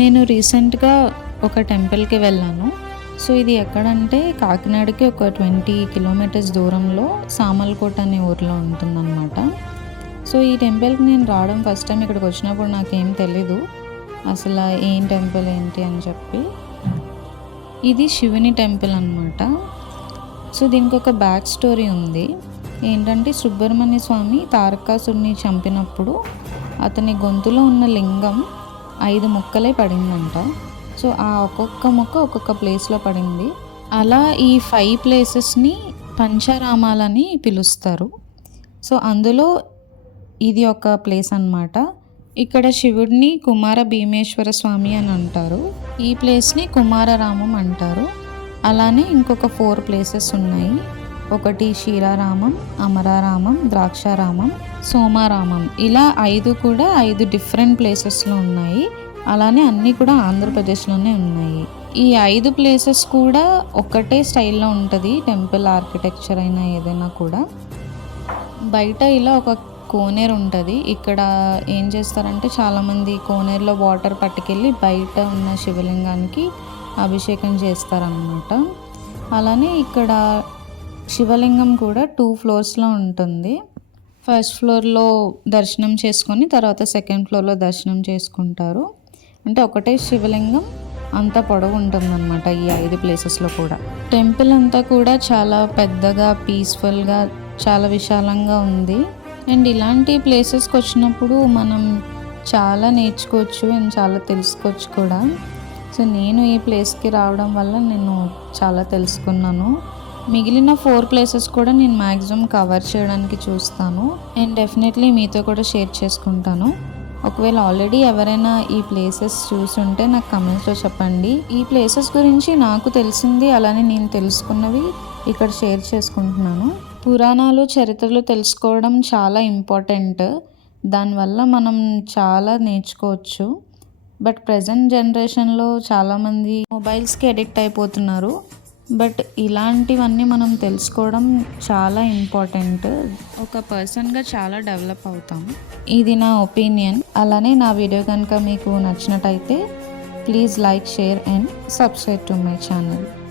నేను రీసెంట్గా ఒక టెంపుల్కి వెళ్ళాను. సో ఇది ఎక్కడంటే కాకినాడకి ఒక ట్వంటీ కిలోమీటర్స్ దూరంలో సామల్కోట అనే ఊర్లో ఉంటుందన్నమాట. సో ఈ టెంపుల్కి నేను రావడం ఫస్ట్ టైం ఇక్కడికి వచ్చినప్పుడు నాకేం తెలీదు. అసలు ఏం టెంపుల్ ఏంటి అని చెప్పి. ఇది శివుని టెంపుల్ అనమాట సో దీనికి ఒక బ్యాక్ స్టోరీ ఉంది. ఏంటంటే సుబ్రహ్మణ్య స్వామి తారకాసుడిని చంపినప్పుడు అతని గొంతులో ఉన్న లింగం ఐదు ముక్కలే పడిందంట. సో ఆ ఒక్కొక్క ముక్క ఒక్కొక్క ప్లేస్లో పడింది. అలా ఈ ఫైవ్ ప్లేసెస్ని పంచారామాలని పిలుస్తారు. సో అందులో ఇది ఒక ప్లేస్ అన్నమాట. ఇక్కడ శివుడిని కుమార భీమేశ్వర స్వామి అని అంటారు. ఈ ప్లేస్ని కుమారరామం అంటారు. అలానే ఇంకొక ఫోర్ ప్లేసెస్ ఉన్నాయి. ఒకటి క్షీరారామం అమరారామం ద్రాక్షారామం సోమారామం. ఇలా ఐదు కూడా ఐదు డిఫరెంట్ ప్లేసెస్లో ఉన్నాయి. అలానే అన్నీ కూడా ఆంధ్రప్రదేశ్లోనే ఉన్నాయి. ఈ ఐదు ప్లేసెస్ కూడా ఒకటే స్టైల్లో ఉంటుంది టెంపుల్ ఆర్కిటెక్చర్ అయినా ఏదైనా కూడా. బయట ఇలా ఒక కోనేరు ఉంటుంది. ఇక్కడ ఏం చేస్తారంటే చాలామంది కోనేరులో వాటర్ పట్టుకెళ్ళి బయట ఉన్న శివలింగానికి అభిషేకం చేస్తారనమాట అలానే ఇక్కడ శివలింగం కూడా టూ ఫ్లోర్స్లో ఉంటుంది. ఫస్ట్ ఫ్లోర్లో దర్శనం చేసుకొని తర్వాత సెకండ్ ఫ్లోర్లో దర్శనం చేసుకుంటారు. అంటే ఒకటే శివలింగం అంత పొడవు ఉంటుందన్నమాట ఈ ఐదు ప్లేసెస్లో కూడా. టెంపుల్ అంతా కూడా చాలా పెద్దగా పీస్ఫుల్గా చాలా విశాలంగా ఉంది. అండ్ ఇలాంటి ప్లేసెస్కి వచ్చినప్పుడు మనం చాలా నేర్చుకోవచ్చు అండ్ చాలా తెలుసుకోవచ్చు కూడా. సో నేను ఈ ప్లేస్కి రావడం వల్ల నేను చాలా తెలుసుకున్నాను. మిగిలిన ఫోర్ ప్లేసెస్ కూడా నేను మ్యాక్సిమం కవర్ చేయడానికి చూస్తాను. అండ్ డెఫినెట్లీ మీతో కూడా షేర్ చేసుకుంటాను. ఒకవేళ ఆల్రెడీ ఎవరైనా ఈ ప్లేసెస్ చూసుంటే నాకు కమెంట్స్లో చెప్పండి. ఈ ప్లేసెస్ గురించి నాకు తెలిసింది అలానే నేను తెలుసుకున్నవి ఇక్కడ షేర్ చేసుకుంటున్నాను. పురాణాలు చరిత్రలు తెలుసుకోవడం చాలా ఇంపార్టెంట్. దానివల్ల మనం చాలా నేర్చుకోవచ్చు. బట్ ప్రజెంట్ జనరేషన్లో చాలామంది మొబైల్స్కి అడిక్ట్ అయిపోతున్నారు. బట్ ఇలాంటివన్నీ మనం తెలుసుకోవడం చాలా ఇంపార్టెంట్. ఒక పర్సన్గా చాలా డెవలప్ అవుతాం. ఇది నా ఒపీనియన్. అలానే నా వీడియో కనుక మీకు నచ్చినట్టయితే please like share and subscribe to my channel.